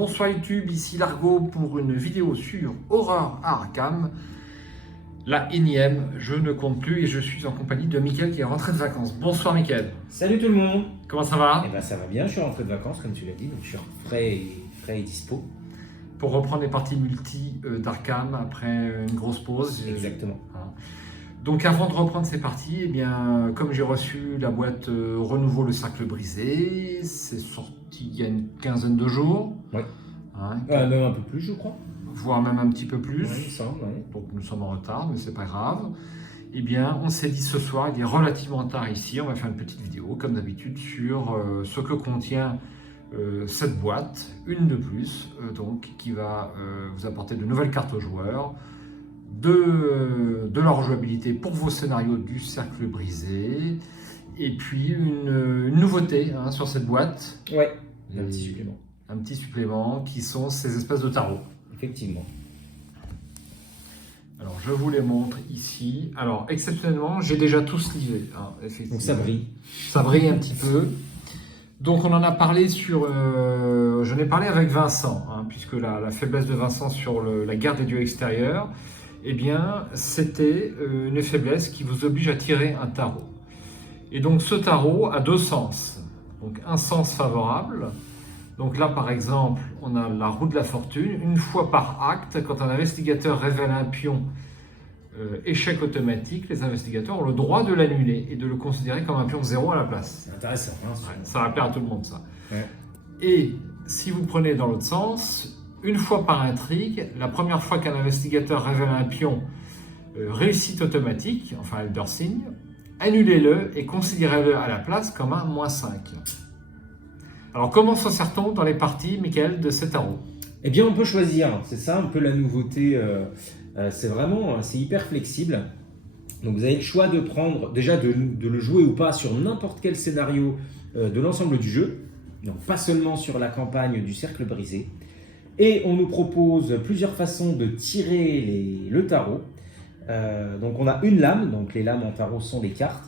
Bonsoir YouTube, ici Largo pour une vidéo sur Horror à Arkham. La énième, je ne compte plus et je suis en compagnie de Mickaël qui est rentré de vacances. Bonsoir Mickaël. Salut tout le monde. Comment ça va? Eh ben ça va bien, je suis rentré de vacances comme tu l'as dit, donc je suis frais et dispo. Pour reprendre les parties multi d'Arkham après une grosse pause. Exactement. Donc avant de reprendre ces parties, eh bien, comme j'ai reçu la boîte Renouveau le Cercle Brisé, c'est sorti il y a une quinzaine de jours. Oui. Hein, même un peu plus je crois. Voire même un petit peu plus. Oui, il me semble, oui. Donc nous sommes en retard, mais c'est pas grave. Eh bien, on s'est dit ce soir, il est relativement tard ici, on va faire une petite vidéo, comme d'habitude, sur ce que contient cette boîte, une de plus, donc, qui va vous apporter de nouvelles cartes aux joueurs, de la rejouabilité pour vos scénarios du Cercle Brisé, et puis une nouveauté sur cette boîte. Ouais, un petit supplément. Un petit supplément qui sont ces espèces de tarots. Effectivement. Alors je vous les montre ici. Alors exceptionnellement, j'ai déjà tous livré. Effectivement. Donc ça brille. Ça brille un petit peu. Donc on en a parlé sur... j'en ai parlé avec Vincent, puisque la faiblesse de Vincent sur la guerre des dieux extérieurs, eh bien c'était une faiblesse qui vous oblige à tirer un tarot. Et donc ce tarot a deux sens. Donc un sens favorable. Donc là, par exemple, on a la roue de la fortune. Une fois par acte, quand un investigateur révèle un pion échec automatique, les investigateurs ont le droit de l'annuler et de le considérer comme un pion 0 à la place. C'est intéressant. Hein, ça va plaire à tout le monde, ça. Ouais. Et si vous prenez dans l'autre sens, une fois par intrigue, la première fois qu'un investigateur révèle un pion réussite automatique, enfin Elder Sign, annulez-le et considérez-le à la place comme un -5. Alors, comment s'en sert-on dans les parties, Mickaël, de cet tarot? Eh bien, on peut choisir. C'est ça un peu la nouveauté. C'est hyper flexible. Donc, vous avez le choix de prendre, déjà de le jouer ou pas sur n'importe quel scénario de l'ensemble du jeu. Donc, pas seulement sur la campagne du Cercle Brisé. Et on nous propose plusieurs façons de tirer le tarot. Donc, on a une lame. Donc, les lames en tarot sont les cartes.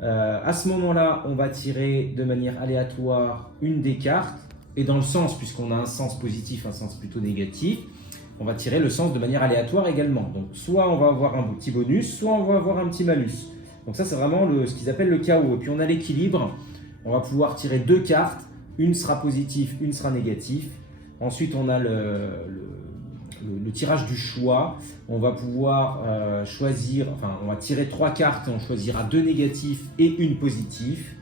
À ce moment-là, on va tirer de manière aléatoire une des cartes, et dans le sens, puisqu'on a un sens positif, un sens plutôt négatif, on va tirer le sens de manière aléatoire également. Donc soit on va avoir un petit bonus, soit on va avoir un petit malus. Donc ça, c'est vraiment ce qu'ils appellent le chaos. Et puis on a l'équilibre, on va pouvoir tirer deux cartes, une sera positive, une sera négative. Ensuite, on a le tirage du choix, on va pouvoir choisir, enfin on va tirer trois cartes, on choisira deux négatifs et une positive.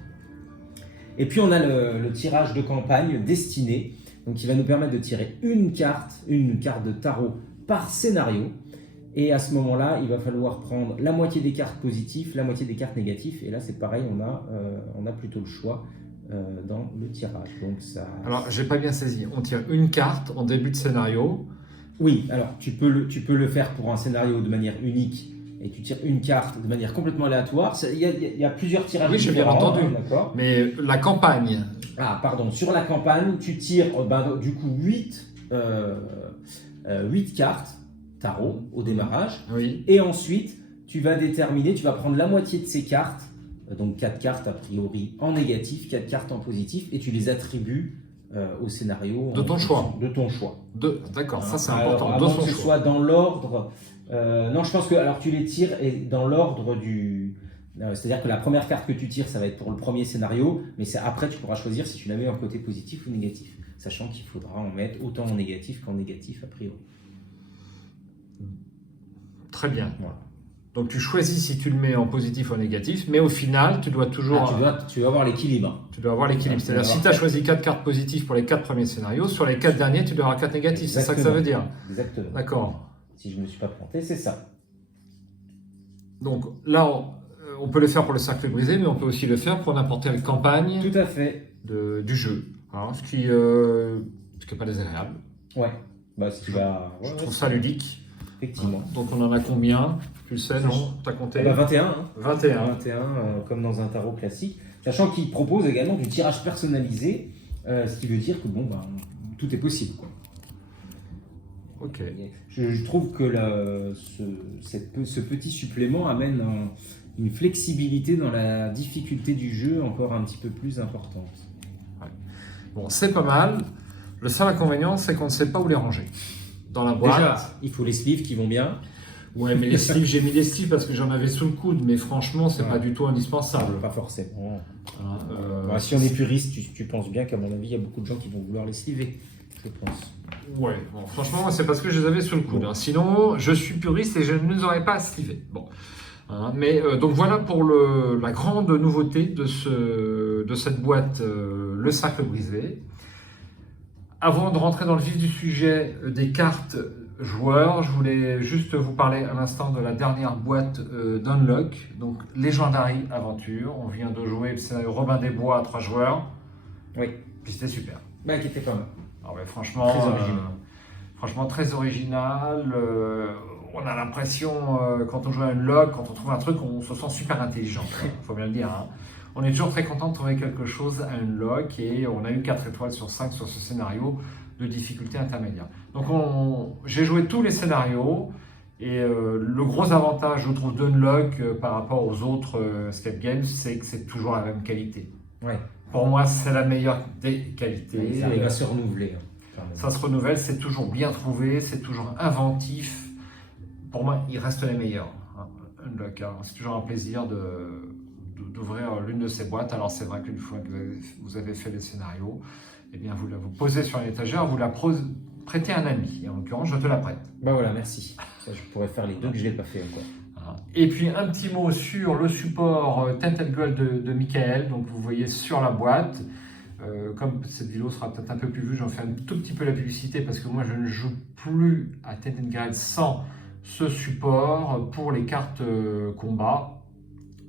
Et puis on a le tirage de campagne destiné, donc qui va nous permettre de tirer une carte de tarot par scénario. Et à ce moment-là, il va falloir prendre la moitié des cartes positives, la moitié des cartes négatives. Et là c'est pareil, on a plutôt le choix dans le tirage. Donc ça... Alors j'ai pas bien saisi, on tire une carte en début de scénario. Oui, alors tu peux le faire pour un scénario de manière unique et tu tires une carte de manière complètement aléatoire. Il y a plusieurs tirages différents. Oui, j'ai bien entendu. D'accord. Mais la campagne... Ah, pardon. Sur la campagne, tu tires du coup 8 cartes tarot au démarrage. Oui. Et ensuite, tu vas prendre la moitié de ces cartes, donc 4 cartes a priori en négatif, 4 cartes en positif, et tu les attribues au scénario de ton choix. De ton choix. D'accord, ça c'est important. Avant que ce soit dans l'ordre. Non, je pense que alors tu les tires et dans l'ordre du. C'est-à-dire que la première carte que tu tires, ça va être pour le premier scénario, mais c'est après tu pourras choisir si tu la mets en côté positif ou négatif, sachant qu'il faudra en mettre autant en négatif qu'en négatif a priori. Très bien. Voilà. Donc tu choisis si tu le mets en positif ou en négatif, mais au final, tu dois toujours... tu dois avoir l'équilibre. Tu dois avoir l'équilibre. C'est-à-dire si tu as choisi 4 cartes positives pour les 4 premiers scénarios, sur les 4 derniers, tu dois avoir 4 négatifs. C'est ça que ça veut dire. Exactement. D'accord. Si je ne me suis pas planté, c'est ça. Donc là, on peut le faire pour le Cercle Brisé, mais on peut aussi le faire pour n'importe quelle campagne. Tout à fait. Du jeu. Alors, ce qui n'est pas désagréable. Ouais. Je trouve ça ludique. Effectivement. Donc on en a combien? Tu le sais, non? Tu as compté? 21. Hein. 21. Comme dans un tarot classique. Sachant qu'il propose également du tirage personnalisé, ce qui veut dire que tout est possible, quoi. Ok. Je trouve que ce petit supplément amène une flexibilité dans la difficulté du jeu encore un petit peu plus importante. Ouais. Bon, c'est pas mal. Le seul inconvénient, c'est qu'on ne sait pas où les ranger. Dans la boîte. Déjà, il faut les sleeves qui vont bien. Ouais, mais les sleeves, j'ai mis des sleeves parce que j'en avais sous le coude, mais franchement, c'est Ouais. pas du tout indispensable. Pas forcément. Hein, Si on est puriste, tu penses bien qu'à mon avis, il y a beaucoup de gens qui vont vouloir les sliver, je pense. Ouais, bon, franchement, c'est parce que je les avais sous le coude. Hein. Sinon, je suis puriste et je ne les aurais pas à sliver. Bon. Hein, mais donc voilà pour la grande nouveauté de cette boîte, le cercle brisé. Avant de rentrer dans le vif du sujet des cartes joueurs, je voulais juste vous parler un instant de la dernière boîte d'Unlock, donc Legendary Aventure. On vient de jouer le scénario Robin des Bois à 3 joueurs. Oui. Puis c'était super. Bah, qui était pas mal. Ah ouais, franchement, Très original. Franchement, très original. On a l'impression, quand on joue à Unlock, quand on trouve un truc, on se sent super intelligent. Il faut bien le dire. Hein. On est toujours très content de trouver quelque chose à Unlock et on a eu 4 étoiles sur 5 sur ce scénario de difficulté intermédiaire. Donc j'ai joué tous les scénarios et le gros avantage, je trouve, d'Unlock par rapport aux autres escape games, c'est que c'est toujours la même qualité. Ouais. Pour moi, c'est la meilleure des qualités. Ça arrive à se renouveler. Ça se renouvelle, c'est toujours bien trouvé, c'est toujours inventif. Pour moi, il reste les meilleurs. Hein. Unlock, hein. C'est toujours un plaisir d'ouvrir l'une de ces boîtes. Alors c'est vrai qu'une fois que vous avez fait les scénarios, eh bien vous posez sur l'étagère, vous la prêtez à un ami. Et en l'occurrence, je te la prête. Bah voilà, merci. Ça, je pourrais faire les deux que je n'ai pas fait encore. Et puis un petit mot sur le support Tented Gold de Michael. Donc vous voyez sur la boîte. Comme cette vidéo sera peut-être un peu plus vue, j'en fais un tout petit peu la publicité parce que moi je ne joue plus à Tented Gold sans ce support pour les cartes combat.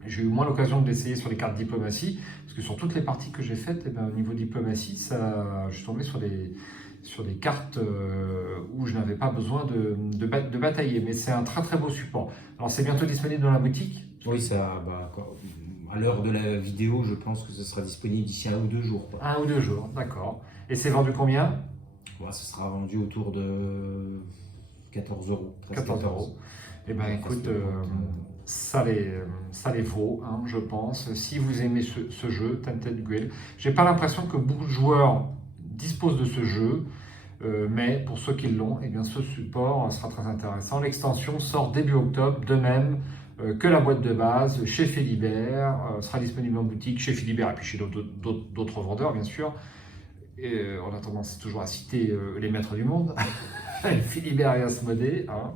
J'ai eu moins l'occasion de l'essayer sur les cartes diplomatie, parce que sur toutes les parties que j'ai faites, eh ben, au niveau diplomatie, je suis tombé sur des cartes où je n'avais pas besoin de batailler. Mais c'est un très très beau support. Alors c'est bientôt disponible dans la boutique. Oui, ça, à l'heure de la vidéo, je pense que ce sera disponible d'ici 1 ou 2 jours. Quoi. 1 ou 2 jours, d'accord. Et c'est vendu combien? Ce sera vendu autour de 14 euros. 14 euros. Eh bien écoute, ça les vaut, hein, je pense. Si vous aimez ce jeu, Tented Gold, j'ai pas l'impression que beaucoup de joueurs disposent de ce jeu, mais pour ceux qui l'ont, eh bien ce support sera très intéressant. L'extension sort début octobre, de même que la boîte de base chez Philibert, sera disponible en boutique chez Philibert et puis chez d'autres vendeurs, bien sûr. Et on a tendance toujours à citer les maîtres du monde, Philibert et Asmodée. Hein.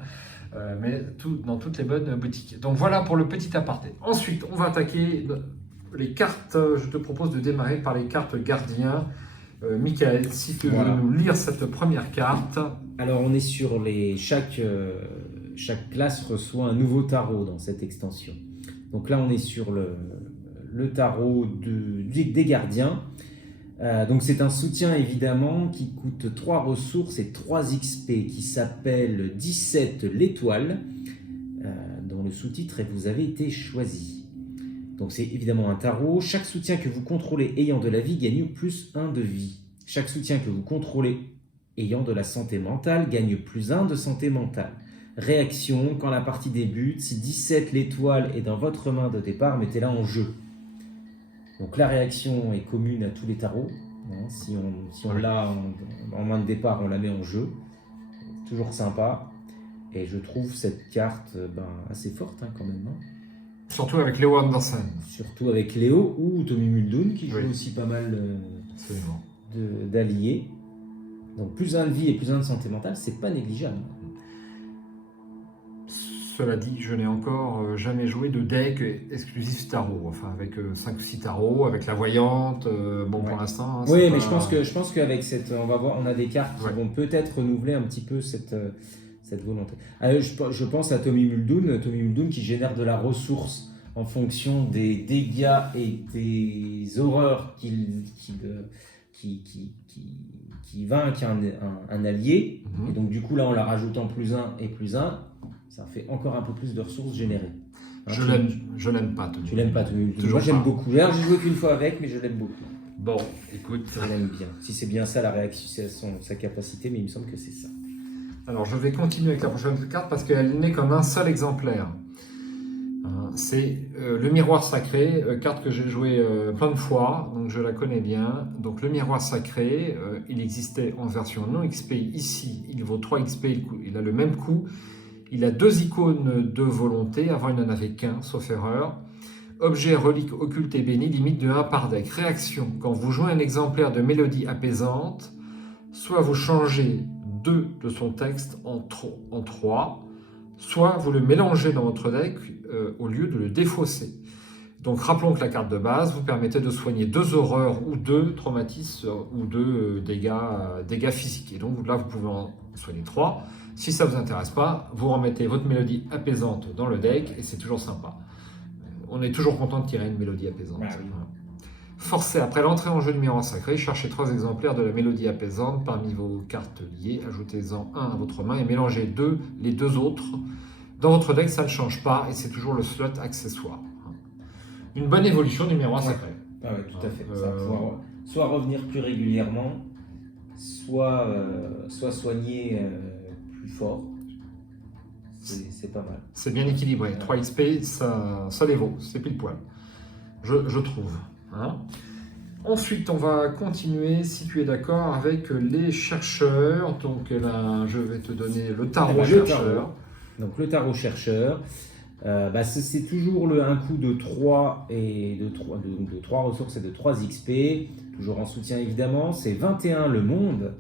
Mais dans toutes les bonnes boutiques. Donc voilà pour le petit aparté. Ensuite, on va attaquer les cartes. Je te propose de démarrer par les cartes gardiens. Michael, si tu veux nous lire cette première carte. Alors on est sur chaque classe reçoit un nouveau tarot dans cette extension. Donc là on est sur le tarot des gardiens. Donc c'est un soutien évidemment qui coûte 3 ressources et 3 XP qui s'appelle 17 l'étoile dont le sous-titre est vous avez été choisi. Donc c'est évidemment un tarot. Chaque soutien que vous contrôlez ayant de la vie gagne plus 1 de vie. Chaque soutien que vous contrôlez ayant de la santé mentale gagne plus 1 de santé mentale. Réaction, quand la partie débute, si 17 l'étoile est dans votre main de départ, mettez-la en jeu. Donc la réaction est commune à tous les tarots. Si on l'a en main de départ, on la met en jeu. Toujours sympa. Et je trouve cette carte assez forte quand même. Surtout avec Léo Anderson. Surtout avec Léo ou Tommy Muldoon qui joue aussi pas mal d'alliés. Donc plus 1 de vie et plus 1 de santé mentale, c'est pas négligeable. Cela dit, je n'ai encore jamais joué de deck exclusif tarot, enfin avec 5 ou 6 tarots, avec la voyante, pour l'instant. Hein, oui, mais je pense qu'avec cette, on va voir, on a des cartes qui vont peut-être renouveler un petit peu cette volonté. Je pense à Tommy Muldoon qui génère de la ressource en fonction des dégâts et des horreurs qui vainquent un allié. Et donc du coup là, en la rajoutant plus 1 et plus 1, ça fait encore un peu plus de ressources générées. Je l'aime pas, Tommy. Tu l'aimes pas, Tommy. Moi, j'aime beaucoup. D'ailleurs, j'ai joué qu'une fois avec, mais je l'aime beaucoup. Bon, écoute. Je l'aime bien. Si c'est bien ça, la réaction, c'est sa capacité, mais il me semble que c'est ça. Alors, je vais continuer avec la prochaine carte parce qu'elle n'est qu'en un seul exemplaire. C'est le miroir sacré, carte que j'ai jouée plein de fois, donc je la connais bien. Donc le miroir sacré, il existait en version non XP. Ici, il vaut 3 XP, il a le même coût. Il a 2 icônes de volonté, avant il n'en avait qu'un, sauf erreur. Objet, relique, occulte et béni, limite de 1 par deck. Réaction, quand vous jouez un exemplaire de mélodie apaisante, soit vous changez 2 de son texte en 3, soit vous le mélangez dans votre deck au lieu de le défausser. Donc rappelons que la carte de base vous permettait de soigner 2 horreurs ou 2 traumatismes ou 2 dégâts physiques. Et donc là vous pouvez en soigner 3. Si ça ne vous intéresse pas, vous remettez votre mélodie apaisante dans le deck et c'est toujours sympa. On est toujours content de tirer une mélodie apaisante. Ah oui. Forcez, après l'entrée en jeu du miroir sacré, cherchez 3 exemplaires de la mélodie apaisante parmi vos cartes liées, ajoutez-en un à votre main et mélangez les deux autres. Dans votre deck, ça ne change pas et c'est toujours le slot accessoire. Une bonne évolution du miroir sacré. Ah oui, tout à fait. Ça va pouvoir soit revenir plus régulièrement, soit soigner plus fort. C'est pas mal. C'est bien équilibré. 3 XP, ça les vaut. C'est pile poil. Je trouve. Ensuite, on va continuer, si tu es d'accord, avec les chercheurs. Donc là, je vais te donner le tarot chercheur. Donc le tarot chercheur, c'est toujours un coût de 3 ressources et de 3 XP, toujours en soutien évidemment. C'est 21 le monde,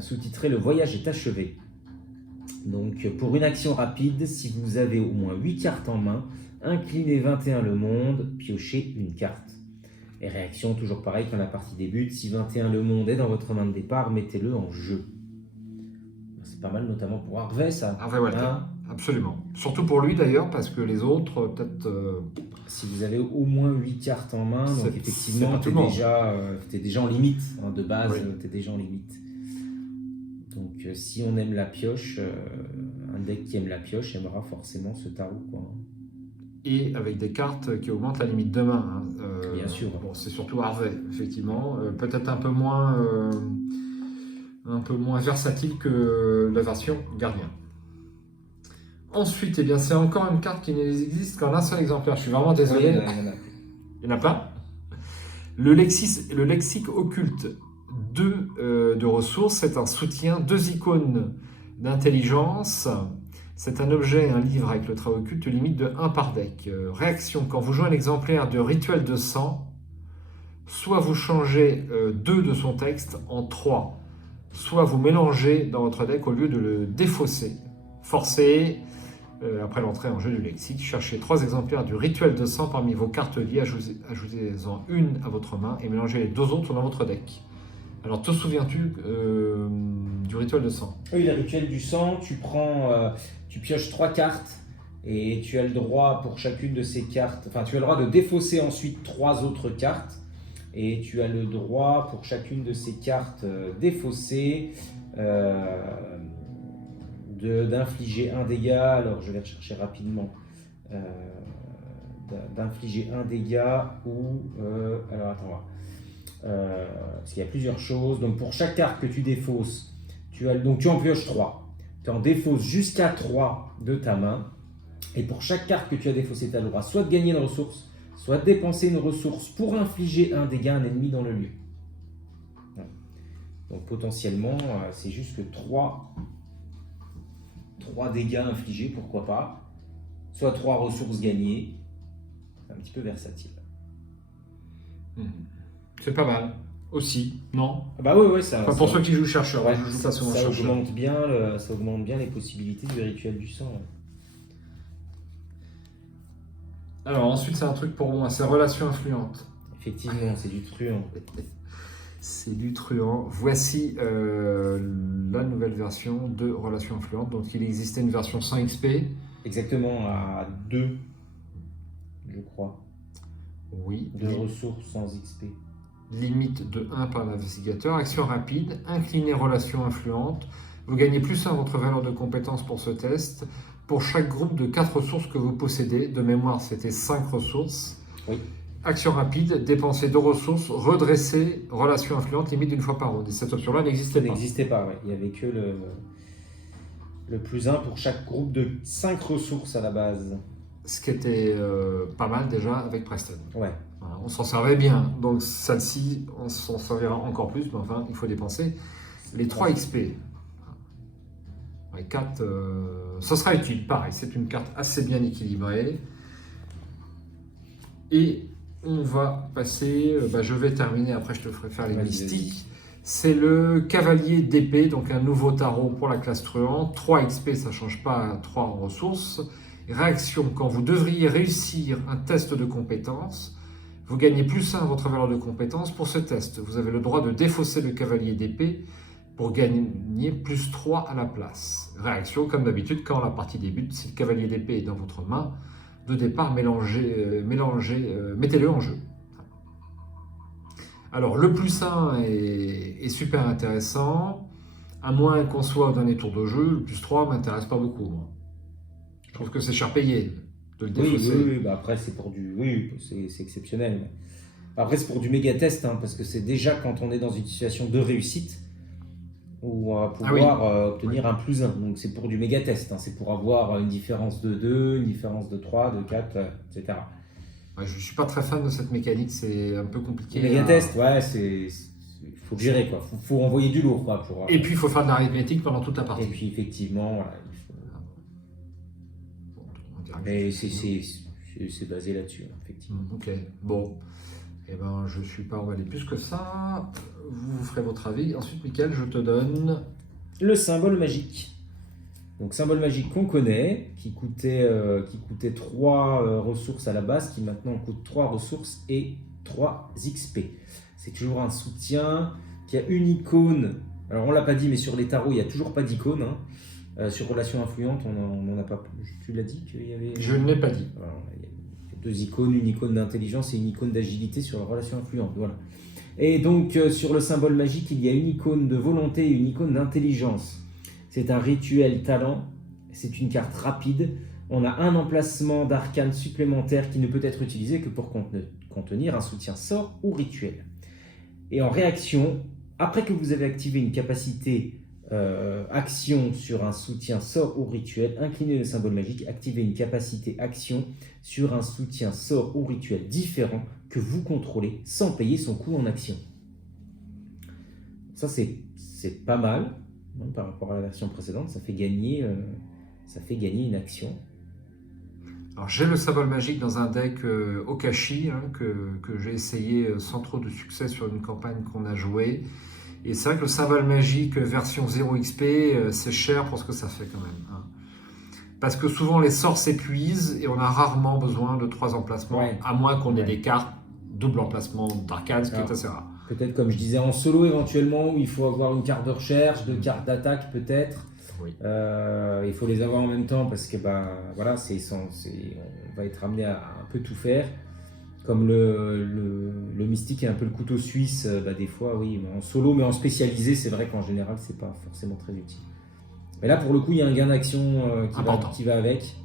sous-titré Le voyage est achevé. Donc pour une action rapide, si vous avez au moins 8 cartes en main, inclinez 21 le monde, piochez une carte. Et réaction, toujours pareil quand la partie débute, si 21 le monde est dans votre main de départ, mettez-le en jeu. C'est pas mal, notamment pour Harvey, ça. Harvey Walter, absolument. Surtout pour lui d'ailleurs, parce que les autres, peut-être... Si vous avez au moins 8 cartes en main, donc effectivement, t'es déjà en limite. De base, oui. T'es déjà en limite. Donc si on aime la pioche, un deck qui aime la pioche aimera forcément ce tarot, quoi. Et avec des cartes qui augmentent la limite de main. Bien sûr. Bon, c'est surtout Harvey, effectivement. Peut-être un peu moins versatile que la version gardien. Ensuite, c'est encore une carte qui n'existe qu'en un seul exemplaire. Je suis vraiment désolé. Il y en a plein. Le lexique occulte 2 de ressources, c'est un soutien, 2 icônes d'intelligence. C'est un objet, un livre avec le trait occulte, limite de 1 par deck. Réaction, quand vous jouez un exemplaire de Rituel de sang, soit vous changez 2 de son texte en 3, soit vous mélangez dans votre deck au lieu de le défausser. Forcez, après l'entrée en jeu du lexique, cherchez 3 exemplaires du Rituel de sang parmi vos cartes liées, ajoutez-en une à votre main et mélangez les 2 autres dans votre deck. Alors, te souviens-tu du Rituel de sang? Oui, le Rituel du sang, tu pioches 3 cartes et tu as le droit pour chacune de ces cartes, tu as le droit de défausser ensuite 3 autres cartes et tu as le droit pour chacune de ces cartes défaussées d'infliger un dégât. Alors, je vais rechercher rapidement. D'infliger un dégât ou... alors, attends, parce qu'il y a plusieurs choses. Donc pour chaque carte que tu défausses, tu en pioches 3. Tu en défausses jusqu'à 3 de ta main. Et pour chaque carte que tu as défaussée, tu as le droit soit de gagner une ressource, soit de dépenser une ressource pour infliger un dégât à un ennemi dans le lieu. Voilà. Donc potentiellement, c'est juste que 3 dégâts infligés, pourquoi pas. Soit 3 ressources gagnées. C'est un petit peu versatile. C'est pas mal aussi, non? Bah oui, ça. Pour ceux qui jouent chercheur, ouais, je joue pas souvent ça chercheur. Ça augmente bien les possibilités du Rituel du sang. Ouais. Alors ensuite, c'est un truc pour moi, c'est relation influente. Effectivement, c'est du truand. C'est du truand. Voici la nouvelle version de relation influente. Donc il existait une version 100 XP. Exactement, à 2, je crois. Oui. 2 ressources sans XP. Limite de 1 par navigateur. Action rapide. Incliner relation influente. Vous gagnez plus 1 à votre valeur de compétence pour ce test. Pour chaque groupe de 4 ressources que vous possédez. De mémoire, c'était 5 ressources. Oui. Action rapide. Dépenser 2 ressources. Redresser relation influente. Limite d'une fois par ronde. Et cette option-là n'existait pas. N'existait pas, ouais. Il n'y avait que le plus 1 pour chaque groupe de 5 ressources à la base. ce qui était pas mal déjà avec Preston. Ouais. Voilà, on s'en servait bien, donc celle-ci, on s'en servira encore plus, mais enfin, il faut dépenser les 3 XP. Les 4, ça sera utile, pareil, c'est une carte assez bien équilibrée. Et on va passer, je vais terminer, après je te ferai faire les Vas-y, mystiques. C'est le cavalier d'épée, donc un nouveau tarot pour la classe truand. 3 XP, ça ne change pas, 3 en ressources. Réaction, quand vous devriez réussir un test de compétence, vous gagnez +1 à votre valeur de compétence pour ce test. Vous avez le droit de défausser le cavalier d'épée pour gagner +3 à la place. Réaction, comme d'habitude, quand la partie débute, si le cavalier d'épée est dans votre main de départ, mettez-le en jeu. Alors, le +1 est super intéressant, à moins qu'on soit au dernier tour de jeu. Le +3 ne m'intéresse pas beaucoup, moi. Je trouve que c'est cher payé de le défausser. Oui, bah après c'est pour du... Oui, c'est exceptionnel. Mais... Après c'est pour du méga test, hein, parce que c'est déjà quand on est dans une situation de réussite où on va pouvoir obtenir un +1. Donc c'est pour du méga test, hein, c'est pour avoir une différence de 2, une différence de 3, de 4, etc. Ouais, je ne suis pas très fan de cette mécanique, c'est un peu compliqué. Le méga test, ouais, il faut gérer, quoi. Faut envoyer du lourd, quoi. Et puis il faut faire de l'arithmétique pendant toute la partie. Et puis effectivement, voilà, mais c'est basé là-dessus, effectivement. Ok, bon. Eh ben, je ne suis pas emballé plus que ça. Vous ferez votre avis. Ensuite, Mickaël, je te donne... Le symbole magique. Donc, symbole magique qu'on connaît, qui coûtait 3 ressources à la base, qui maintenant coûte 3 ressources et 3 XP. C'est toujours un soutien qui a une icône. Alors, on ne l'a pas dit, mais sur les tarots, il n'y a toujours pas d'icône. Sur Relations Influentes, on n'en a pas. Tu l'as dit qu'il y avait. Je ne l'ai pas dit. Voilà, il y a 2 icônes, une icône d'intelligence et une icône d'agilité sur la Relation Influente. Voilà. Et donc, sur le symbole magique, il y a une icône de volonté et une icône d'intelligence. C'est un rituel talent. C'est une carte rapide. On a un emplacement d'arcane supplémentaire qui ne peut être utilisé que pour contenir un soutien sort ou rituel. Et en réaction, après que vous avez activé une capacité action sur un soutien sort ou rituel, inclinez le symbole magique, activez une capacité action sur un soutien sort ou rituel différent que vous contrôlez sans payer son coût en action. Ça c'est pas mal, hein, par rapport à la version précédente, ça fait gagner une action. Alors j'ai le symbole magique dans un deck Okashi, hein, que j'ai essayé sans trop de succès sur une campagne qu'on a jouée. Et c'est vrai que le symbole magique version 0 XP, c'est cher pour ce que ça fait quand même. Hein. Parce que souvent les sorts s'épuisent et on a rarement besoin de 3 emplacements, à moins qu'on ait des cartes double emplacement d'arcane, ce qui est assez rare. Peut-être comme je disais en solo éventuellement, où il faut avoir une carte de recherche, 2 cartes d'attaque peut-être. Oui. Il faut les avoir en même temps parce que voilà, on va être amené à un peu tout faire. Comme le mystique est un peu le couteau suisse, des fois, oui, en solo, mais en spécialisé, c'est vrai qu'en général, c'est pas forcément très utile. Mais là, pour le coup, il y a un gain d'action qui va avec.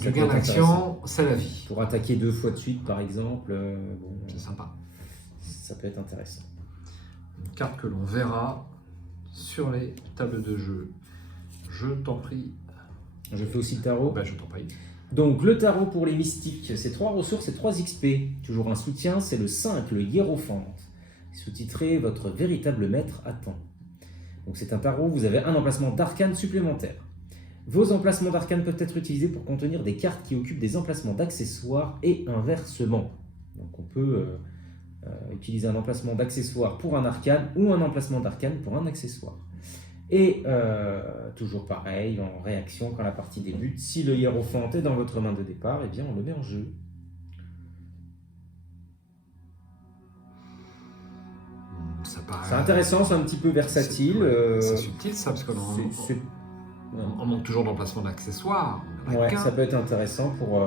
Du gain d'action, c'est la vie. Pour attaquer 2 fois de suite, par exemple, c'est sympa. Ça peut être intéressant. Une carte que l'on verra sur les tables de jeu. Je t'en prie. Je fais aussi le tarot. Je t'en prie. Donc le tarot pour les mystiques, c'est 3 ressources et 3 XP. Toujours un soutien, c'est le 5, le hiérophante. Sous-titré, votre véritable maître attend. Donc c'est un tarot, vous avez un emplacement d'arcane supplémentaire. Vos emplacements d'arcane peuvent être utilisés pour contenir des cartes qui occupent des emplacements d'accessoires et inversement. Donc on peut utiliser un emplacement d'accessoire pour un arcane ou un emplacement d'arcane pour un accessoire. Et toujours pareil, en réaction quand la partie débute, si le hiérophante est dans votre main de départ, eh bien on le met en jeu. C'est intéressant, c'est un petit peu versatile. C'est subtil ça, parce qu'on manque toujours d'emplacement d'accessoires. Ouais, ça peut être intéressant pour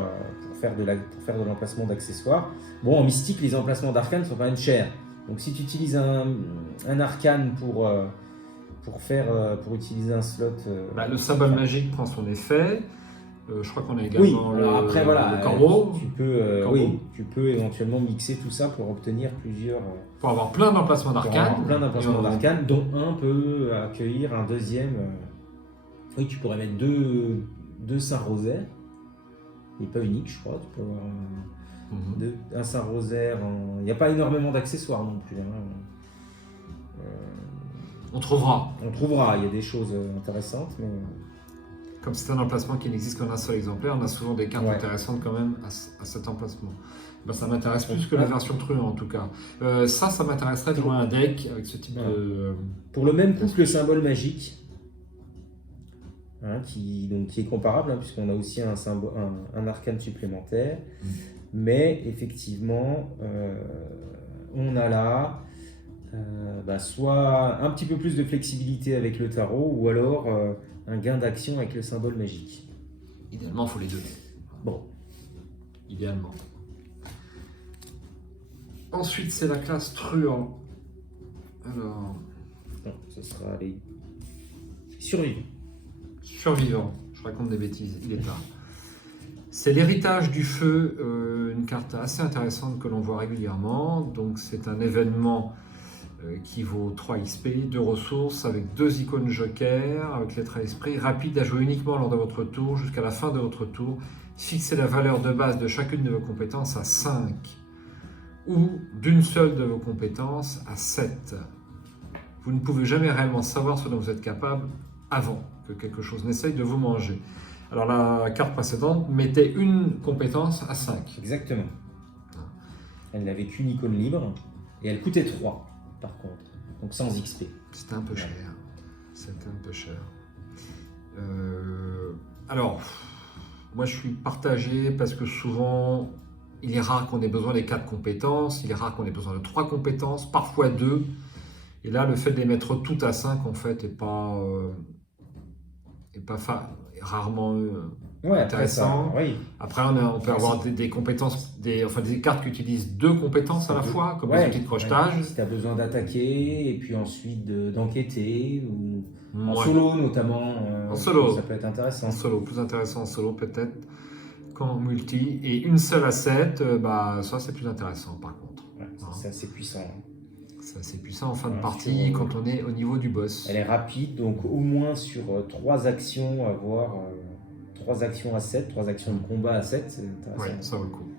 faire de l'emplacement d'accessoires. Bon, en mystique, les emplacements d'arcane sont quand même chers. Donc si tu utilises un arcane pour utiliser un slot... le symbole magique prend son effet. Je crois qu'on a également le corbeau. Tu peux éventuellement mixer tout ça pour obtenir plusieurs... Pour avoir plein d'emplacements d'arcane. Dont un peut accueillir un deuxième... Oui, tu pourrais mettre deux Saint-Rosaire. Il n'est pas unique, je crois. Tu peux avoir Mhm. un Saint-Rosaire. Il n'y a pas énormément d'accessoires non plus, hein. On trouvera. On trouvera, il y a des choses intéressantes, mais Comme c'est un emplacement qui n'existe qu'en un seul exemplaire, on a souvent des cartes Ouais. intéressantes quand même à cet emplacement. Ben, ça m'intéresse plus que la version truand en tout cas. Ça m'intéresserait de jouer un deck avec ce type Ouais. de... pour le même coût que le symbole magique, hein, qui est comparable, hein, puisqu'on a aussi un arcane supplémentaire. Mais effectivement, on a là soit un petit peu plus de flexibilité avec le tarot, ou alors un gain d'action avec le symbole magique. Idéalement, il faut les deux. Bon, Idéalement. Ensuite, c'est la classe truand. Alors, non, ce sera les survivants. survivant. Je raconte des bêtises, il est tard. C'est l'héritage du feu, une carte assez intéressante que l'on voit régulièrement. Donc, c'est un événement qui vaut 3 XP, 2 ressources, avec 2 icônes joker, avec lettre à esprit, rapide à jouer uniquement lors de votre tour, jusqu'à la fin de votre tour. Fixez la valeur de base de chacune de vos compétences à 5, ou d'une seule de vos compétences à 7. Vous ne pouvez jamais réellement savoir ce dont vous êtes capable avant que quelque chose n'essaye de vous manger. Alors la carte précédente mettait une compétence à 5. Exactement. Elle n'avait qu'une icône libre, et elle coûtait 3, par contre. Donc sans XP. C'était un peu cher. C'était un peu cher. Alors, moi je suis partagé parce que souvent, il est rare qu'on ait besoin des 4 compétences, il est rare qu'on ait besoin de 3 compétences, parfois 2. Et là, le fait de les mettre toutes à 5, en fait, est rarement intéressant. Oui. Après, on peut avoir des compétences, des cartes qui utilisent 2 compétences à la fois, comme les outils de crochetage. Si tu as besoin d'attaquer, et puis ensuite d'enquêter, ou en Ouais. solo notamment. En solo. Ça peut être intéressant. En solo, plus intéressant en solo peut-être qu'en multi. Et une seule à 7, ça c'est plus intéressant par contre. Ouais, c'est assez puissant. C'est assez puissant en fin de Ouais, partie quand on est au niveau du boss. Elle est rapide, donc au moins sur 3 actions, avoir 3 actions à 7, 3 actions de combat à 7, c'est intéressant. Oui, ça vaut le coup.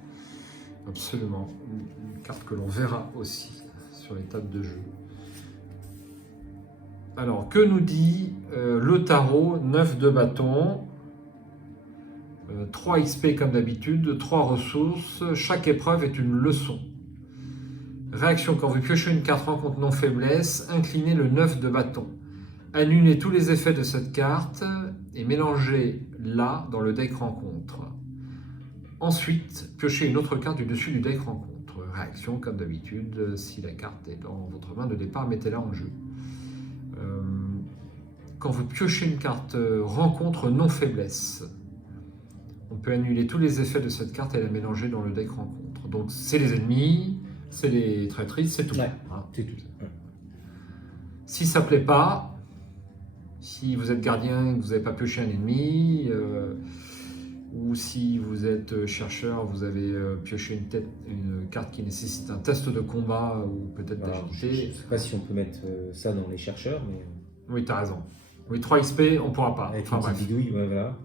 Absolument. Une carte que l'on verra aussi sur les tables de jeu. Alors, que nous dit le tarot 9 de bâton, 3 XP comme d'habitude, 3 ressources, chaque épreuve est une leçon. Réaction, quand vous piochez une carte rencontre non faiblesse, inclinez le 9 de bâton. Annulez tous les effets de cette carte et mélangez-la dans le deck rencontre. Ensuite, piochez une autre carte du dessus du deck rencontre. Réaction, comme d'habitude, si la carte est dans votre main de départ, mettez-la en jeu. Quand vous piochez une carte rencontre non faiblesse, on peut annuler tous les effets de cette carte et la mélanger dans le deck rencontre. Donc c'est les ennemis, c'est les traîtrises, c'est tout. Ouais, hein. c'est tout. Ouais. Si ça ne plaît pas, si vous êtes gardien et que vous n'avez pas pioché un ennemi, ou si vous êtes chercheur, vous avez pioché une carte qui nécessite un test de combat ou peut-être d'agilité. Je ne sais pas si on peut mettre ça dans les chercheurs, mais... Oui, tu as raison. Oui, 3 XP, on ne pourra pas. Avec Enfin une bref. petite bidouille, ouais, voilà.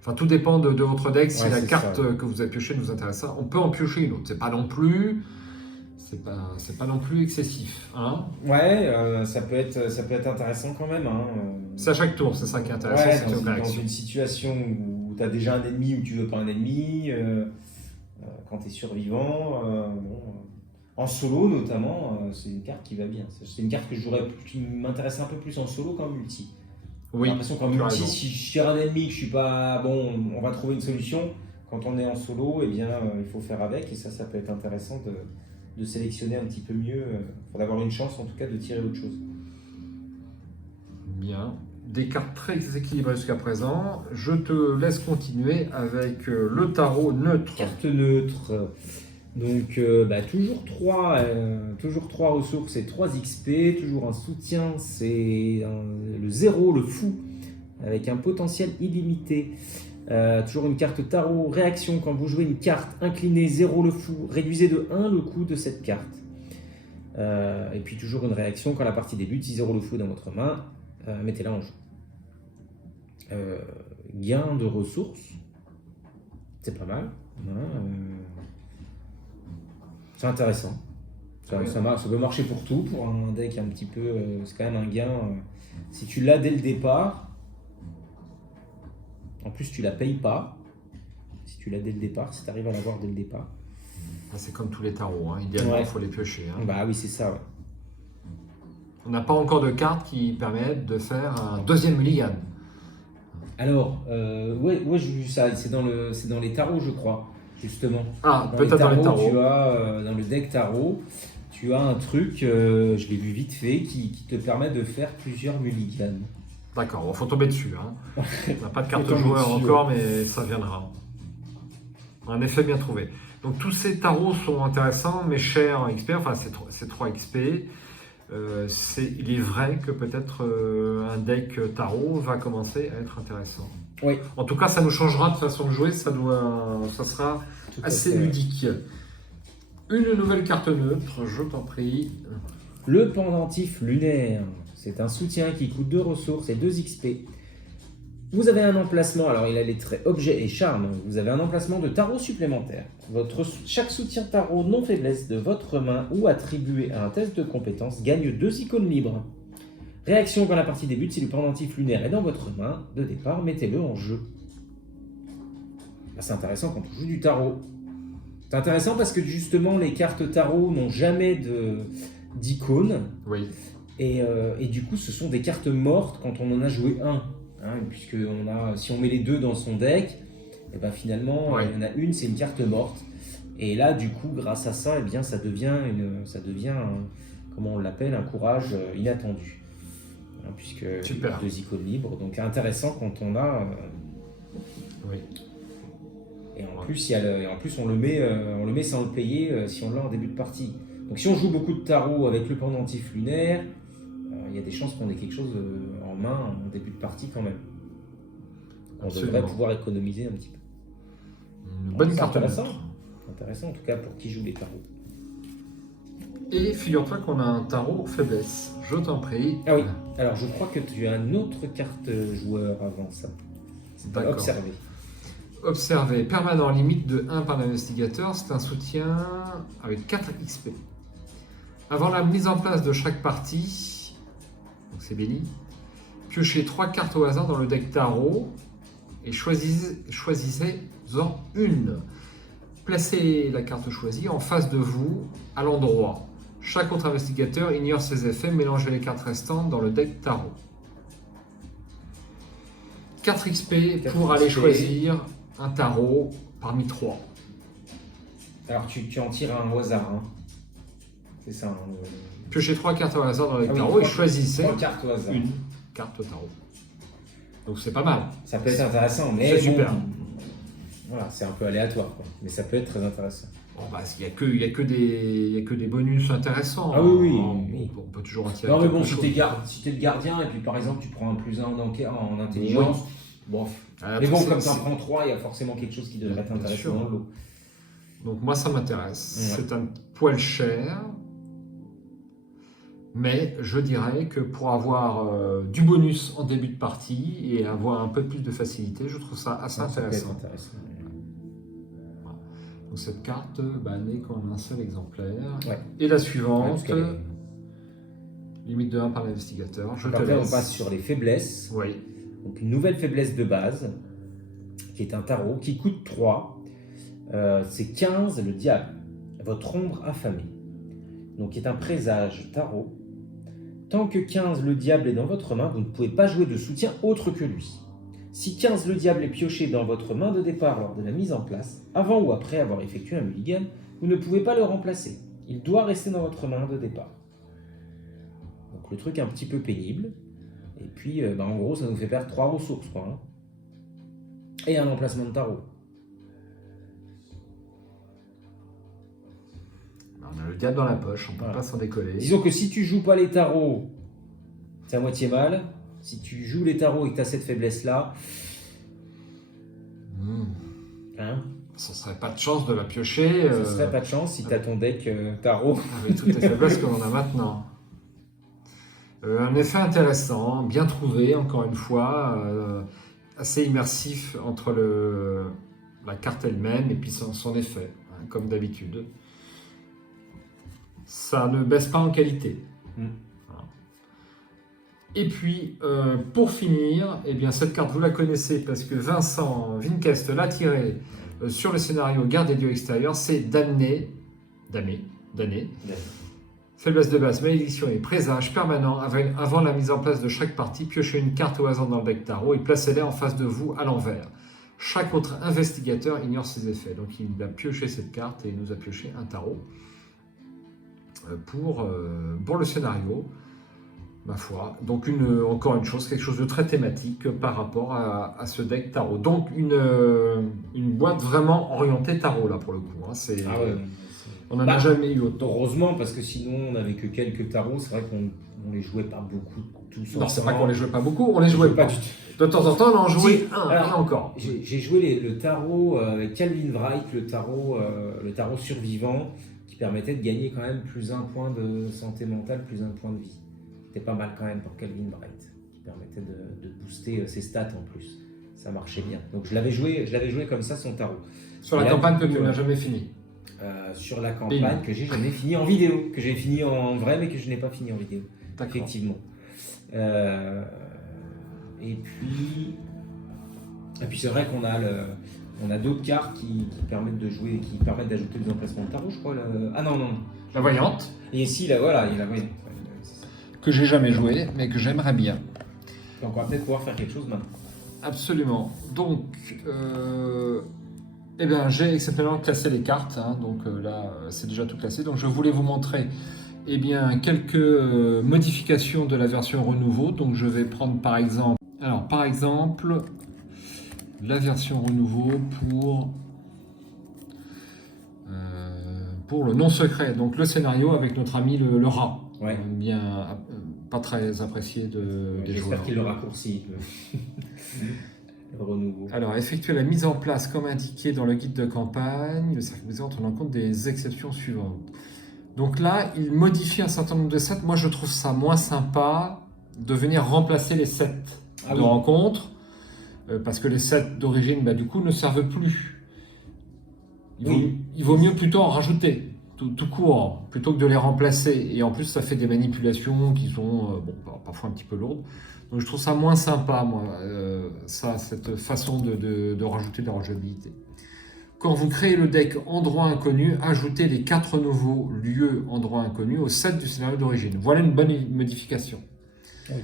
Enfin, tout dépend de votre deck. Si Ouais, la c'est carte ça. que vous avez piochée nous intéresse, on peut en piocher une autre. C'est pas non plus, c'est pas non plus excessif, hein. Ouais, ça peut être intéressant quand même. Hein. C'est à chaque tour, c'est ça qui est intéressant. Ouais, c'est une dans réaction. une situation où tu as déjà un ennemi ou tu veux pas un ennemi, quand tu es survivant, en solo notamment, c'est une carte qui va bien. C'est une carte qui m'intéresse un peu plus en solo qu'en multi. Oui. J'ai l'impression qu'en tu as multi, raison. si je tire un ennemi, que je suis pas bon, on va trouver une solution. Quand on est en solo, eh bien, il faut faire avec, et ça peut être intéressant de sélectionner un petit peu mieux, pour avoir une chance en tout cas de tirer autre chose. Bien. Des cartes très équilibrées jusqu'à présent. Je te laisse continuer avec le tarot neutre. Carte neutre. Donc toujours 3 ressources et 3 XP, toujours un soutien, c'est le 0, le fou, avec un potentiel illimité. Toujours une carte tarot, réaction, quand vous jouez une carte, inclinez 0 le fou, réduisez de 1 le coût de cette carte. Et puis toujours une réaction, quand la partie débute, si 0 le fou est dans votre main, mettez-la en jeu. Gain de ressources. C'est pas mal. C'est intéressant. Ça, Oui. ça peut marcher pour tout, pour un deck un petit peu. C'est quand même un gain. Si tu l'as dès le départ, en plus tu la payes pas. Si tu l'as dès le départ, si tu arrives à l'avoir dès le départ. C'est comme tous les tarots, hein. Idéalement, il faut les piocher. Hein. Bah oui, c'est ça. Ouais. On n'a pas encore de cartes qui permettent de faire un deuxième mulligan. Alors, ouais, j'ai vu ça. C'est dans les tarots, je crois, justement. Ah, peut-être dans les tarots. Tu as, dans le deck tarot, tu as un truc, je l'ai vu vite fait, qui te permet de faire plusieurs mulligans. D'accord, il faut tomber dessus. Hein. On n'a pas de carte Faut tomber joueur dessus, encore, mais ça viendra. Un effet bien trouvé. Donc tous ces tarots sont intéressants, mais chers en XP, enfin c'est 3 XP. Il est vrai que peut-être un deck tarot va commencer à être intéressant. Oui. En tout cas, ça nous changera de façon de jouer, ça sera Tout à assez fait, ludique. Une nouvelle carte neutre, je t'en prie. Le pendentif lunaire, c'est un soutien qui coûte 2 ressources et 2 XP. Vous avez un emplacement, alors il a les traits objet et charme, vous avez un emplacement de tarot supplémentaire. Chaque soutien tarot non faiblesse de votre main ou attribué à un test de compétence gagne 2 icônes libres. Réaction quand la partie débute, si le pendentif lunaire est dans votre main de départ, mettez-le en jeu. C'est intéressant quand on joue du tarot. C'est intéressant parce que justement les cartes tarot n'ont jamais d'icônes. Oui. Et du coup ce sont des cartes mortes quand on en a joué un. Hein, puisque si on met les deux dans son deck, et ben finalement, Ouais. il y en a une, c'est une carte morte. Et là, du coup, grâce à ça, eh bien, ça devient comment on l'appelle, un courage inattendu. Hein, puisque Super. 2 icônes libres, donc intéressant quand on a. Oui. Et en plus, on le met sans le payer si on l'a en début de partie. Donc si on joue beaucoup de tarot avec le pendentif lunaire, il y a des chances qu'on ait quelque chose en main en début de partie quand même. On devrait pouvoir économiser un petit peu. Une bonne carte intéressant. neutre. Intéressant en tout cas pour qui joue les tarots. Et figure-toi qu'on a un tarot faiblesse. Je t'en prie. Ah oui, alors je crois que tu as une autre carte joueur avant ça. D'accord. Observer. Observer. Permanent, limite de 1 par l'investigateur. C'est un soutien avec 4 XP. Avant la mise en place de chaque partie, donc c'est Belly, piochez 3 cartes au hasard dans le deck tarot et choisissez-en une. Placez la carte choisie en face de vous, à l'endroit. Chaque autre investigateur ignore ses effets, mélangez les cartes restantes dans le deck tarot. 4 XP pour aller choisir un tarot parmi 3. Alors tu en tires un au hasard, hein. C'est ça. Hein, Piochez 3 cartes au hasard dans le deck tarot et choisissez 3 cartes au hasard. une carte tarot. Donc c'est pas mal. Ça peut être intéressant, mais C'est super. Voilà, c'est un peu aléatoire, quoi. Mais ça peut être très intéressant. Bon, bah, il y a que des bonus intéressants. Ah oui, oui, On, oui. on peut toujours en tirer Non mais quelque bon, chose. si t'es le gardien et puis par exemple tu prends un +1 en intelligence, bon. Ah, Mais bon, c'est- comme c'est- t'en prends 3, il y a forcément quelque chose qui devrait être Bien intéressant sûr. dans le lot. Donc moi ça m'intéresse. Ouais. C'est un poil cher. Mais je dirais que pour avoir du bonus en début de partie et avoir un peu plus de facilité, je trouve ça assez Ça peut être intéressant. intéressant. Donc cette carte n'est qu'en un seul exemplaire. Ouais. Et la Ouais, suivante, parce qu'elle est- limite de 1 par l'investigateur. Je te Après, on laisse. passe sur les faiblesses. Oui. Donc une nouvelle faiblesse de base, qui est un tarot, qui coûte 3. C'est 15, le diable, votre ombre affamée. Donc qui est un présage tarot. Tant que 15, le diable est dans votre main, vous ne pouvez pas jouer de soutien autre que lui. Si 15, le diable est pioché dans votre main de départ lors de la mise en place, avant ou après avoir effectué un mulligan, vous ne pouvez pas le remplacer. Il doit rester dans votre main de départ. Donc le truc un petit peu pénible. Et puis, en gros, ça nous fait perdre 3 ressources, quoi. Hein. Et un emplacement de tarot. On a le diable dans la poche, on ne peut Voilà. pas s'en décoller. Disons que si tu joues pas les tarots, c'est à moitié mal. Si tu joues les tarots et que tu as cette faiblesse-là, hein, Ce serait pas de chance de la piocher ce serait pas de chance si tu as ton deck tarot. avec toutes les faiblesses que l'on a maintenant. Un effet intéressant, bien trouvé, encore une fois, assez immersif entre la carte elle-même et puis son effet, hein, comme d'habitude. Ça ne baisse pas en qualité. Voilà. Et puis, pour finir, eh bien, cette carte, vous la connaissez parce que Vincent Vincast l'a tirée sur le scénario Garde des dieux extérieurs, c'est damné. Faiblesse de base, malédiction et présage permanent avant la mise en place de chaque partie. Piochez une carte au hasard dans le deck tarot et placez-la en face de vous à l'envers. Chaque autre investigateur ignore ses effets. Donc il a pioché cette carte et il nous a pioché un tarot pour le scénario, ma foi. Donc encore une chose, quelque chose de très thématique par rapport à ce deck tarot. Donc une boîte vraiment orientée tarot là pour le coup. Hein. On n'en a jamais eu autant. Heureusement, parce que sinon on n'avait que quelques tarots, c'est vrai qu'on les jouait pas beaucoup tous. Non, c'est pas qu'on les jouait pas beaucoup, on les jouait pas. De temps en temps, on en jouait un encore. J'ai joué le tarot avec Calvin Wright, le tarot survivant, qui permettait de gagner quand même plus un point de santé mentale, plus un point de vie. C'était pas mal quand même pour Calvin Wright, qui permettait de booster ses stats en plus. Ça marchait bien. Donc je l'avais joué comme ça, son tarot. Sur la campagne que tu n'as jamais fini. Sur la campagne que j'ai jamais fini en vidéo, que j'ai fini en vrai mais que je n'ai pas fini en vidéo. Effectivement. Et puis c'est vrai qu'on a d'autres cartes qui permettent de jouer, qui permettent d'ajouter des emplacements de tarot, je crois. Ah non. La voyante. Et ici, là, voilà, il y a la voyante. Que j'ai jamais joué, mais que j'aimerais bien. Donc on va peut-être pouvoir faire quelque chose maintenant. Absolument. Donc, eh bien, j'ai exceptionnellement classé les cartes, hein, donc là, c'est déjà tout classé. Donc, je voulais vous montrer, eh bien, quelques modifications de la version renouveau. Donc, je vais prendre par exemple, la version renouveau pour le non secret. Donc, le scénario avec notre ami le rat. Ouais. Bien, pas très apprécié des joueurs. J'espère qu'il le raccourcit. Renouveau. Alors, effectuer la mise en place comme indiqué dans le guide de campagne, le cercle en tenant compte des exceptions suivantes. Donc là, il modifie un certain nombre de sets. Moi, je trouve ça moins sympa de venir remplacer les sets de rencontre, parce que les sets d'origine, du coup, ne servent plus. Il vaut mieux plutôt en rajouter, tout court, plutôt que de les remplacer. Et en plus, ça fait des manipulations qui sont parfois un petit peu lourdes. Donc je trouve ça moins sympa, moi, cette façon de rajouter de la rejouabilité. Quand vous créez le deck Endroit Inconnu, ajoutez les 4 nouveaux lieux Endroit Inconnu au set du scénario d'origine. Voilà une bonne modification. Oui.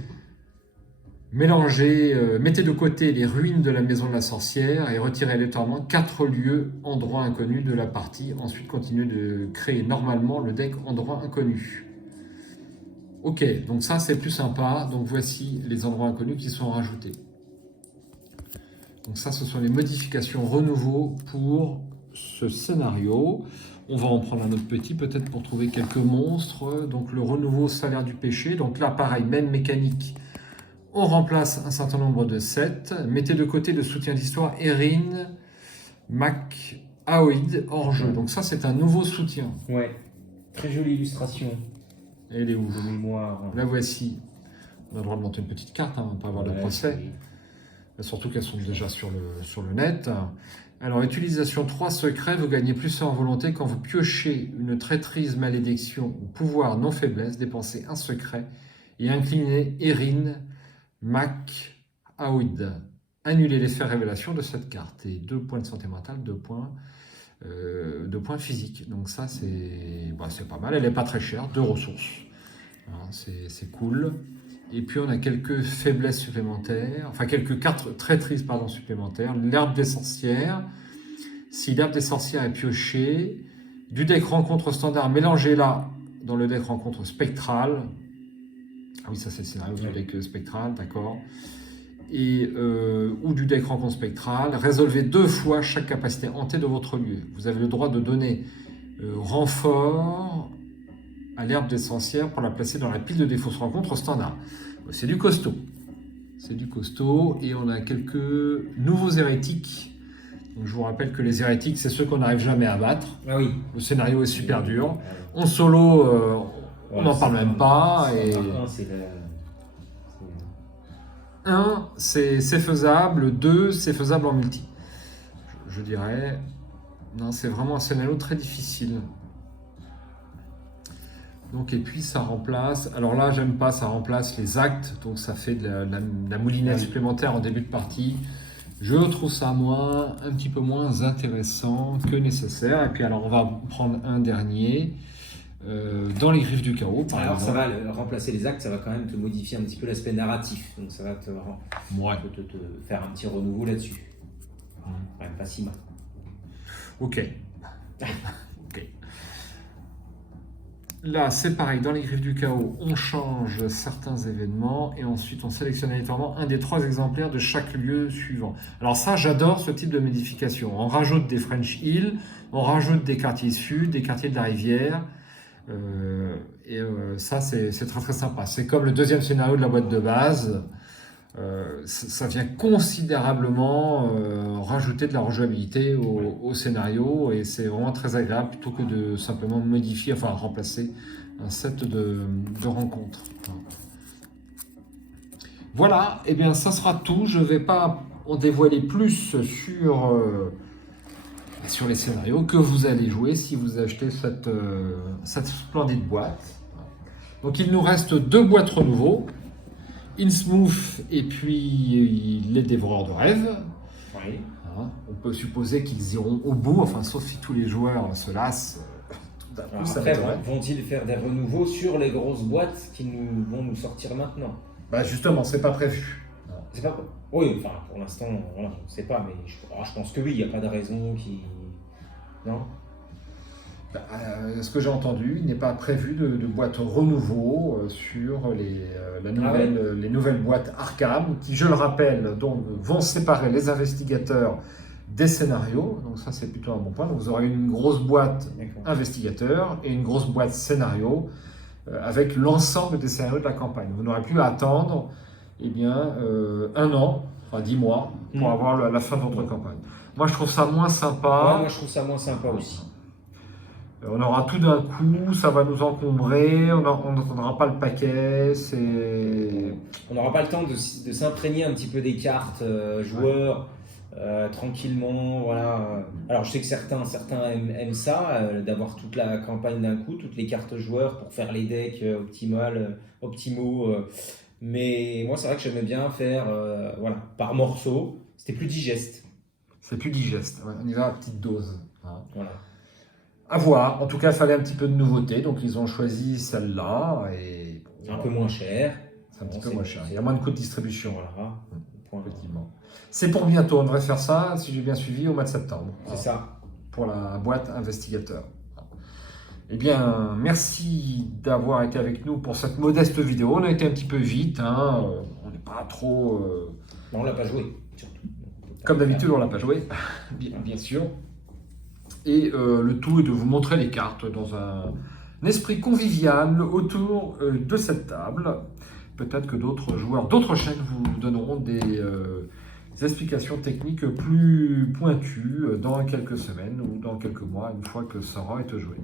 Mettez de côté les ruines de la maison de la sorcière et retirez aléatoirement 4 lieux Endroit Inconnu de la partie. Ensuite, continuez de créer normalement le deck Endroit Inconnu. Ok, donc ça c'est plus sympa. Donc voici les endroits inconnus qui sont rajoutés. Donc ça, ce sont les modifications renouveau pour ce scénario. On va en prendre un autre petit, peut-être pour trouver quelques monstres. Donc le renouveau salaire du péché. Donc là, pareil, même mécanique. On remplace un certain nombre de sets. Mettez de côté le soutien d'histoire Erin McAoid hors jeu. Donc ça, c'est un nouveau soutien. Ouais, très jolie illustration. Elle est où? De mémoire. La voici. On a le droit de monter une petite carte, hein, on ne peut pas avoir de procès. Oui. Surtout qu'elles sont déjà sur le net. Alors, utilisation 3 secrets, vous gagnez plus en volonté quand vous piochez une traîtrise, malédiction ou pouvoir non faiblesse, dépensez un secret et inclinez Erin McAoid. Annulez l'effet révélation de cette carte. Et 2 points de santé mentale, 2 points physiques. Donc ça, c'est pas mal. Elle n'est pas très chère, 2 ressources. C'est cool. Et puis on a quelques faiblesses supplémentaires, enfin quelques cartes traîtrises supplémentaires. L'herbe des sorcières. Si l'herbe des sorcières est piochée, du deck rencontre standard, mélangez-la dans le deck rencontre spectral. Ah oui, ça c'est le scénario du deck spectral, d'accord. Ou du deck rencontre spectral. Résolvez 2 fois chaque capacité hantée de votre lieu. Vous avez le droit de donner renfort à l'herbe des sorcières pour la placer dans la pile de défauts rencontre standard. C'est du costaud. C'est du costaud. Et on a quelques nouveaux hérétiques. Donc, je vous rappelle que les hérétiques, c'est ceux qu'on n'arrive jamais à battre. Ah oui. Le scénario est super dur. En solo, on n'en parle même pas. Et... 1, c'est faisable. 2, c'est faisable en multi. je dirais. Non, c'est vraiment un scénario très difficile. Donc, et puis ça remplace, alors là j'aime pas, ça remplace les actes, donc ça fait de la moulinette supplémentaire en début de partie. Je trouve ça un petit peu moins intéressant que nécessaire. Et puis alors on va prendre un dernier, dans les griffes du chaos par Alors ça exemple. va remplacer les actes, ça va quand même te modifier un petit peu l'aspect narratif, donc ça va te faire un petit renouveau là-dessus. Ouais, pas si mal. Ok. Ok. Là, c'est pareil, dans les griffes du chaos, on change certains événements et ensuite on sélectionne aléatoirement un des 3 exemplaires de chaque lieu suivant. Alors ça, j'adore ce type de modification. On rajoute des French Hills, on rajoute des quartiers sud, des quartiers de la rivière. Ça, c'est très très sympa. C'est comme le deuxième scénario de la boîte de base. Ça vient considérablement rajouter de la rejouabilité au scénario et c'est vraiment très agréable plutôt que de simplement modifier, enfin remplacer un set de rencontres. Voilà, et bien ça sera tout. Je ne vais pas en dévoiler plus sur les scénarios que vous allez jouer si vous achetez cette splendide boîte. Donc il nous reste 2 boîtes renouveau. Innsmouth et puis les dévoreurs de rêves. Oui. On peut supposer qu'ils iront au bout, enfin sauf si tous les joueurs se lassent. Tout d'un coup, ça Après, m'étonnerait. vont-ils faire des renouveaux sur les grosses boîtes qui vont nous sortir maintenant? Bah justement, c'est pas prévu. C'est pas. Oui, enfin pour l'instant, voilà, on ne sait pas, mais je pense que oui, il n'y a pas de raison qui. Non? Ce que j'ai entendu, il n'est pas prévu de boîte renouveau sur les nouvelles boîtes Arkham, qui, je le rappelle, donc, vont séparer les investigateurs des scénarios. Donc ça, c'est plutôt un bon point. Donc, vous aurez une grosse boîte investigateur et une grosse boîte scénario avec l'ensemble des scénarios de la campagne. Vous n'aurez plus à attendre un an, enfin 10 mois, pour avoir la fin de votre campagne. Moi, je trouve ça moins sympa. Ouais, moi, je trouve ça moins sympa aussi. On aura tout d'un coup, ça va nous encombrer, on n'entendra pas le paquet, On n'aura pas le temps de s'imprégner un petit peu des cartes joueurs tranquillement, voilà. Alors je sais que certains aiment ça, d'avoir toute la campagne d'un coup, toutes les cartes joueurs pour faire les decks optimaux. Mais moi c'est vrai que j'aimais bien faire par morceaux, c'était plus digeste. C'est plus digeste, ouais. On y va à petite dose. Voilà. À voir. En tout cas, il fallait un petit peu de nouveauté, donc ils ont choisi celle-là. Et un peu moins cher. C'est un petit peu moins cher. Il y a moins de coûts de distribution. Voilà. Effectivement. C'est pour bientôt. On devrait faire ça, si j'ai bien suivi, au mois de septembre. C'est ça. Pour la boîte investigateur. Eh bien, merci d'avoir été avec nous pour cette modeste vidéo. On a été un petit peu vite. On n'est pas trop... Non, on l'a pas joué, surtout. Comme d'habitude, on l'a pas joué, bien sûr. Et le tout est de vous montrer les cartes dans un esprit convivial autour de cette table. Peut-être que d'autres joueurs d'autres chaînes vous donneront des explications techniques plus pointues dans quelques semaines ou dans quelques mois, une fois que ça aura été joué.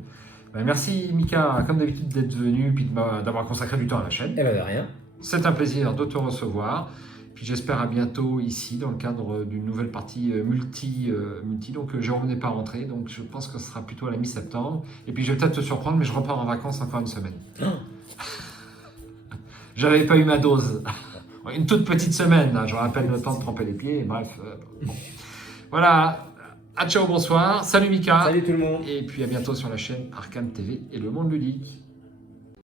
Merci Mika, comme d'habitude, d'être venu et d'avoir consacré du temps à la chaîne. Eh bien, de rien. C'est un plaisir de te recevoir. Puis j'espère à bientôt ici dans le cadre d'une nouvelle partie multi. Donc Jérôme n'est pas rentré, donc je pense que ce sera plutôt à la mi-septembre. Et puis je vais peut-être te surprendre, mais je repars en vacances encore une semaine. J'avais pas eu ma dose. Une toute petite semaine, là. J'aurai à peine le temps de tremper les pieds. Bref. Bon. Voilà. À ciao, bonsoir. Salut Mika. Salut tout le monde. Et puis à bientôt sur la chaîne Arkham TV et le monde ludique.